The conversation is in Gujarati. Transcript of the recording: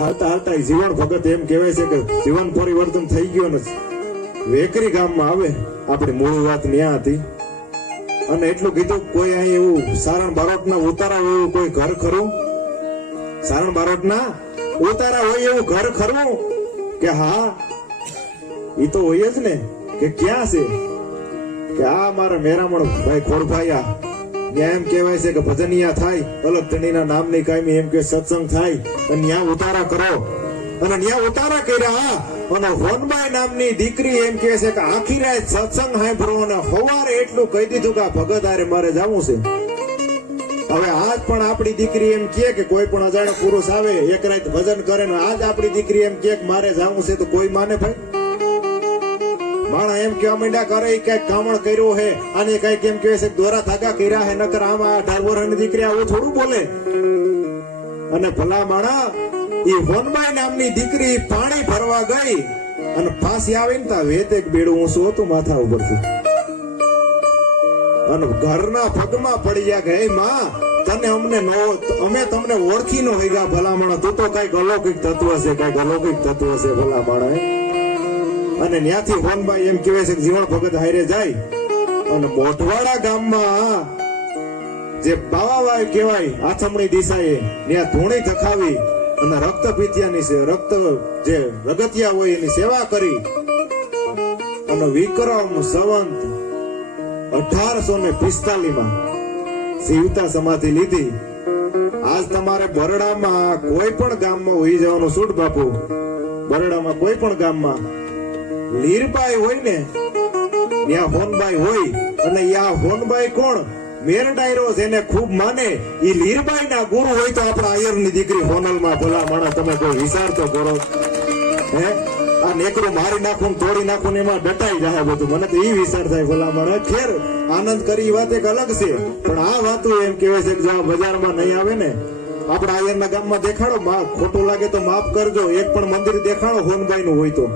હાલતા હાલતા જીવન ભગત એમ કહેવાય છે કે જીવન પરિવર્તન થઈ ગયો નથી. વેકરી ગામમાં આવે, આપણી મૂળ વાત ન્યા હતી. અને એટલું કીધું, કોઈ અહીં એવું સારણ બારોટના ઉતારા હોય એવું કોઈ ઘર ખરું? સારણ બારોટના ઉતારા હોય એવું ઘર ખરું? કે હા, ઈ તો હોય જ ને. કે ક્યાં છે? કે આ મારા મેરામણ ભાઈ ખોડભાઈ, ત્યાં એમ કહેવાય છે કે ભજનિયા થાય, અલગ ધણીના નામની કાયમી એમ કે સત્સંગ થાય, અને ત્યાં ઉતારા કરો. અને ત્યાં ઉતારા કર્યા, અને હોનબાઈ નામની દીકરી એમ કહે છે કે આખી રાત સત્સંગ સાંભળો, અને સવારે એટલું કહી દીધું કે આ ભગત હારે મારે જવું છે. હવે આજ પણ આપણી દીકરી એમ કે કોઈ પણ અજાણ્યો પુરુષ આવે, એક રાત ભજન કરે ને આજ આપણી દીકરી એમ કે મારે જવું છે, તો કોઈ માને ભાઈ? માણા એમ કેવા માંડ્યા કરે કઈક કામણ કર્યું હે, અને કઈક એમ કહે છે દોરા ધાગા કર્યા હે, નકર આમાં 18 વર્ષની દીકરી આવું થોડું બોલે. અને ભલા માણા એ હોનબાઈ નામની દીકરી પાણી ભરવા ગઈ, અને ફાંસી આવીને તા વેત એક બેડું ઊંચું હતું માથા ઉપરથી, અને ઘરના પગમાં પડી ગયા કે હે માં, તને અમને અમે તમને ઓળખી નો હોય ગયા ભલામણ, તું તો કઈક અલૌકિક તત્વ છે, કઈક અલૌકિક તત્વ છે ભલામણ. અને ત્યાંથી હોનબાઈ એમ કહેવાય છે કે જીવન ભગત હારે જાય, અને મોઢવાડા ગામમાં જે બાવાવાય કહેવાય આથમણી દિશાએ ત્યાં ધૂણી થખાવી, અને રક્ત પીત્યાની છે રક્ત જે રગતિયા હોય એની સેવા કરી, અને વિક્રમ સંવંત 1845 જીવતા સમાધિ લીધી. આજ તમારે બરડામાં કોઈ પણ ગામમાં હોઈ જવાનું છૂટ બાપુ. બરડામાં કોઈ પણ ગામમાં લીરબાઈ હોય ને, ત્યાં હોનબાઈ હોય. અને યા હોનબાઈ કોણ? મેરડાયરો જેને ખૂબ માને, ઈ લીરબાઈ ના ગુરુ હોય તો આપણા આયર ની દીકરી હોનલમાં ભલા માણસ તમે કોઈ વિચાર તો કરો. હે, આ નેકરું મારી નાખું તોડી નાખું એમાં ડટાઈ જાય બધું. મને તો ઈ વિચાર થાય ભલા માણસ. ખેર આનંદ કરી વાત એક અલગ છે, પણ આ વાતું એમ કહેવાય છે કે જો બજારમાં નહીં આવે ને, આપણા આયરના ગામમાં દેખાડો, ખોટું લાગે તો માફ કરજો, એક પણ મંદિર દેખાડો હોનબાઈ નું હોય તો.